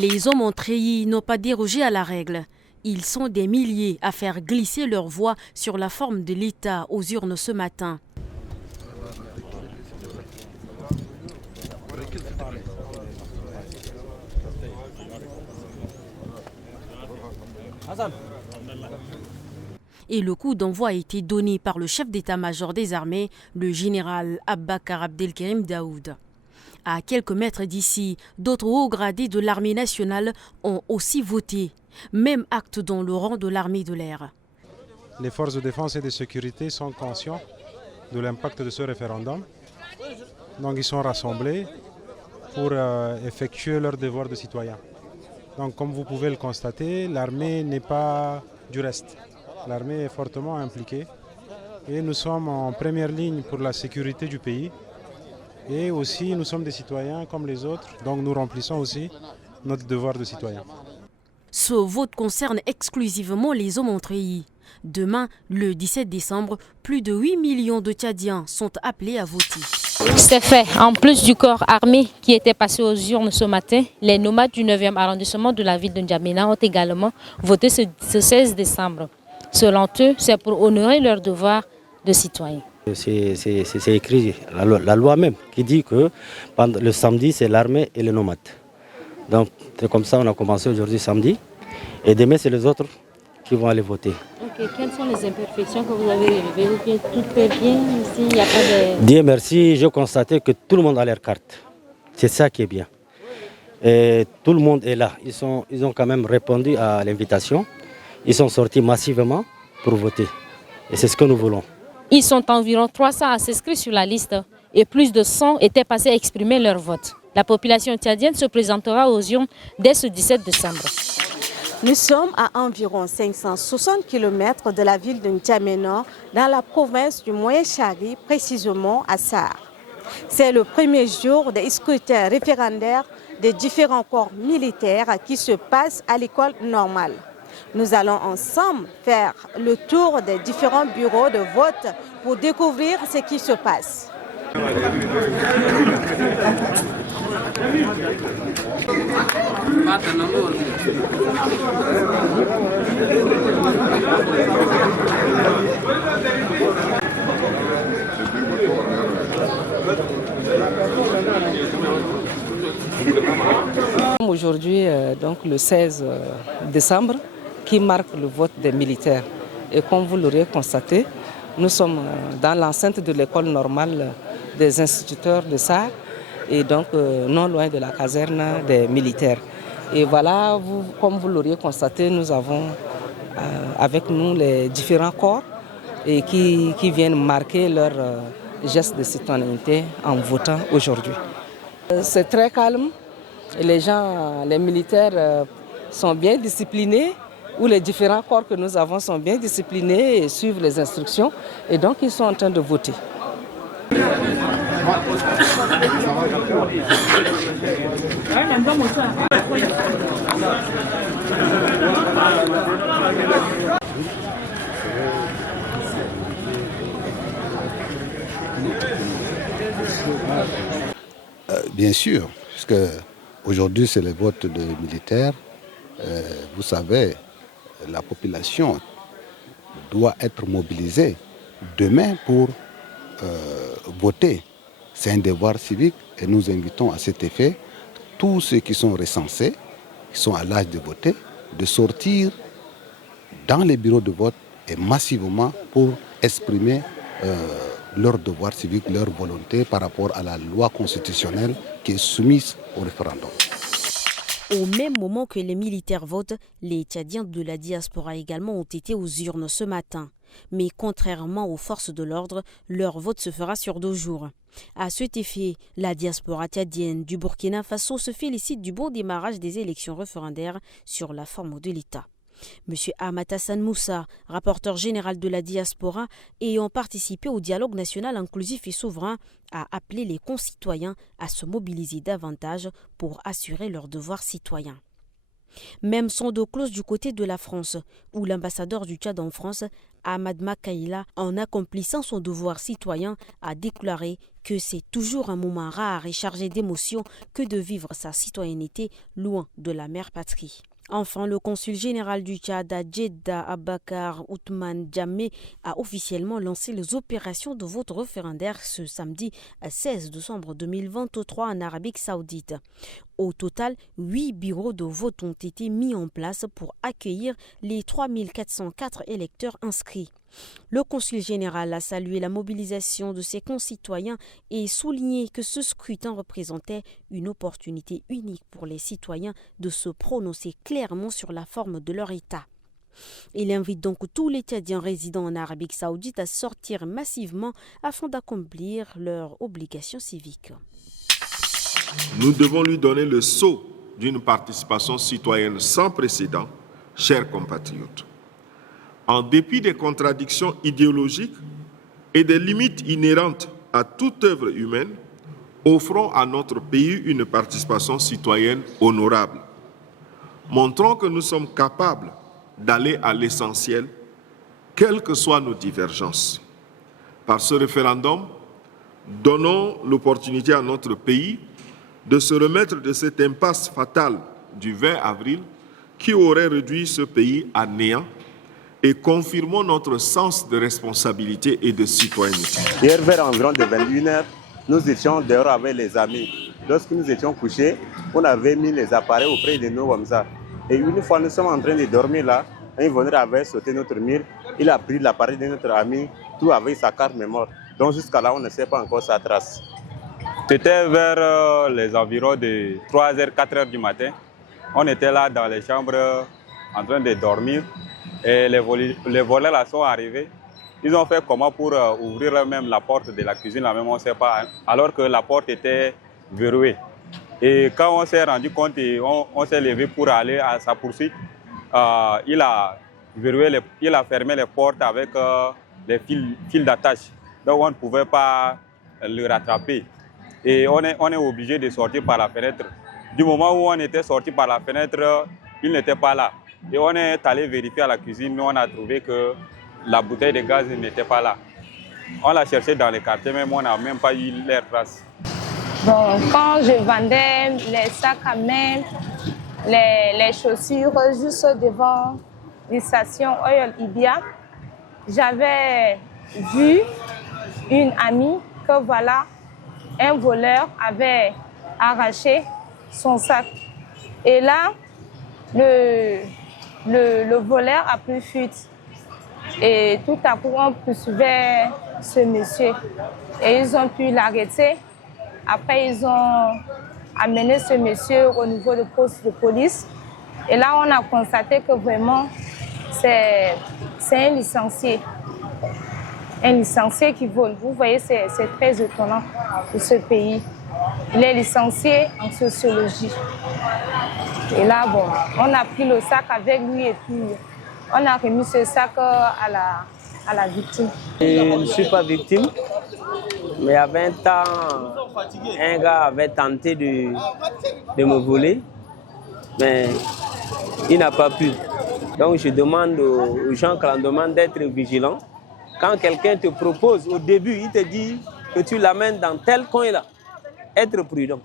Les hommes en treillis n'ont pas dérogé à la règle. Ils sont des milliers à faire glisser leur voix sur la forme de l'État aux urnes ce matin. Et le coup d'envoi a été donné par le chef d'état-major des armées, le général Abakar Abdelkerim Daoud. À quelques mètres d'ici, d'autres hauts gradés de l'armée nationale ont aussi voté. Même acte dans le rang de l'armée de l'air. Les forces de défense et de sécurité sont conscients de l'impact de ce référendum. Donc ils sont rassemblés pour effectuer leur devoir de citoyen. Donc comme vous pouvez le constater, l'armée n'est pas du reste. L'armée est fortement impliquée et nous sommes en première ligne pour la sécurité du pays. Et aussi nous sommes des citoyens comme les autres, donc nous remplissons aussi notre devoir de citoyen. Ce vote concerne exclusivement les hommes en treillis. Demain, le 17 décembre, plus de 8 millions de Tchadiens sont appelés à voter. C'est fait. En plus du corps armé qui était passé aux urnes ce matin, les nomades du 9e arrondissement de la ville de N'Djamena ont également voté ce 16 décembre. Selon eux, c'est pour honorer leur devoir de citoyen. C'est écrit, la loi même, qui dit que le samedi, c'est l'armée et les nomades. Donc, c'est comme ça on a commencé aujourd'hui samedi. Et demain, c'est les autres qui vont aller voter. Ok, quelles sont les imperfections que vous avez relevées? Tout est bien ici, il n'y a pas de... Dieu merci, j'ai constaté que tout le monde a leur carte. C'est ça qui est bien. Et tout le monde est là. Ils ont quand même répondu à l'invitation. Ils sont sortis massivement pour voter. Et c'est ce que nous voulons. Ils sont environ 300 à s'inscrire sur la liste et plus de 100 étaient passés à exprimer leur vote. La population tchadienne se présentera aux urnes dès ce 17 décembre. Nous sommes à environ 560 km de la ville de N'Djamena, dans la province du Moyen-Chari, précisément à Sarre. C'est le premier jour des scrutins référendaires des différents corps militaires qui se passent à l'école normale. Nous allons ensemble faire le tour des différents bureaux de vote pour découvrir ce qui se passe. Aujourd'hui, donc le 16 décembre, qui marque le vote des militaires. Et comme vous l'aurez constaté, nous sommes dans l'enceinte de l'école normale des instituteurs de Sarre et donc non loin de la caserne des militaires. Et voilà, comme vous l'auriez constaté, nous avons avec nous les différents corps et qui viennent marquer leur geste de citoyenneté en votant aujourd'hui. C'est très calme, les militaires sont bien disciplinés, où les différents corps que nous avons sont bien disciplinés et suivent les instructions et donc ils sont en train de voter. Bien sûr, puisque aujourd'hui c'est le vote des militaires. Vous savez, la population doit être mobilisée demain pour voter. C'est un devoir civique et nous invitons à cet effet tous ceux qui sont recensés, qui sont à l'âge de voter, de sortir dans les bureaux de vote et massivement pour exprimer leur devoir civique, leur volonté par rapport à la loi constitutionnelle qui est soumise au référendum. Au même moment que les militaires votent, les Tchadiens de la diaspora également ont été aux urnes ce matin. Mais contrairement aux forces de l'ordre, leur vote se fera sur 2 jours. À cet effet, la diaspora tchadienne du Burkina Faso se félicite du bon démarrage des élections référendaires sur la forme de l'État. M. Ahmad Hassan Moussa, rapporteur général de la diaspora, ayant participé au dialogue national inclusif et souverain, a appelé les concitoyens à se mobiliser davantage pour assurer leurs devoirs citoyens. Même son de cloche du côté de la France, où l'ambassadeur du Tchad en France, Ahmad Makaïla, en accomplissant son devoir citoyen, a déclaré que c'est toujours un moment rare et chargé d'émotions que de vivre sa citoyenneté loin de la mère patrie. Enfin, le consul général du Tchad à Djeddah, Abakar Othman Djamé, a officiellement lancé les opérations de vote référendaire ce samedi 16 décembre 2023 en Arabie Saoudite. Au total, 8 bureaux de vote ont été mis en place pour accueillir les 3404 électeurs inscrits. Le consul général a salué la mobilisation de ses concitoyens et souligné que ce scrutin représentait une opportunité unique pour les citoyens de se prononcer clairement sur la forme de leur État. Il invite donc tous les Tchadiens résidant en Arabie Saoudite à sortir massivement afin d'accomplir leurs obligations civiques. Nous devons lui donner le sceau d'une participation citoyenne sans précédent, chers compatriotes. En dépit des contradictions idéologiques et des limites inhérentes à toute œuvre humaine, offrons à notre pays une participation citoyenne honorable. Montrons que nous sommes capables d'aller à l'essentiel, quelles que soient nos divergences. Par ce référendum, donnons l'opportunité à notre pays de se remettre de cette impasse fatale du 20 avril qui aurait réduit ce pays à néant, et confirmons notre sens de responsabilité et de citoyenneté. Hier, vers environ de 21h, nous étions dehors avec les amis. Lorsque nous étions couchés, on avait mis les appareils auprès de nous comme ça. Et une fois nous sommes en train de dormir là, un voleur avait sauté notre mur, il a pris l'appareil de notre ami, tout avec sa carte mémoire. Donc jusqu'à là, on ne sait pas encore sa trace. C'était vers les environs de 3h, 4h du matin. On était là dans les chambres en train de dormir. Et les voleurs là sont arrivés. Ils ont fait comment pour ouvrir même la porte de la cuisine, là même on ne sait pas, hein, alors que la porte était verrouillée. Et quand on s'est rendu compte et on s'est levé pour aller à sa poursuite, il a fermé les portes avec les fils d'attache. Donc on ne pouvait pas le rattraper. Et on est obligé de sortir par la fenêtre. Du moment où on était sorti par la fenêtre, il n'était pas là. Et on est allé vérifier à la cuisine, nous on a trouvé que la bouteille de gaz n'était pas là. On l'a cherché dans les quartiers, même on n'a même pas eu leur trace. Bon, quand je vendais les sacs à main, les chaussures juste devant les stations Oil Ibia, j'avais vu une amie que voilà, un voleur avait arraché son sac. Et là, le voleur a pris fuite. Et tout à coup, on poursuivait ce monsieur. Et ils ont pu l'arrêter. Après, ils ont amené ce monsieur au niveau du poste de police. Et là, on a constaté que vraiment, c'est un licencié. Un licencié qui vole. Vous voyez, c'est très étonnant pour ce pays. Il est licencié en sociologie. Et là, bon, on a pris le sac avec lui et puis on a remis ce sac à la victime. Je ne suis pas victime, mais à 20 ans, un gars avait tenté de me voler, mais il n'a pas pu. Donc je demande aux gens qui en demandent d'être vigilants. Quand quelqu'un te propose, au début, il te dit que tu l'amènes dans tel coin-là, être prudent.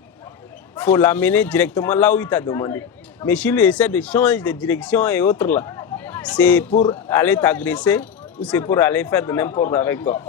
Il faut l'amener directement là où il t'a demandé. Mais si lui essaie de changer de direction et autres là, c'est pour aller t'agresser ou c'est pour aller faire de n'importe avec toi.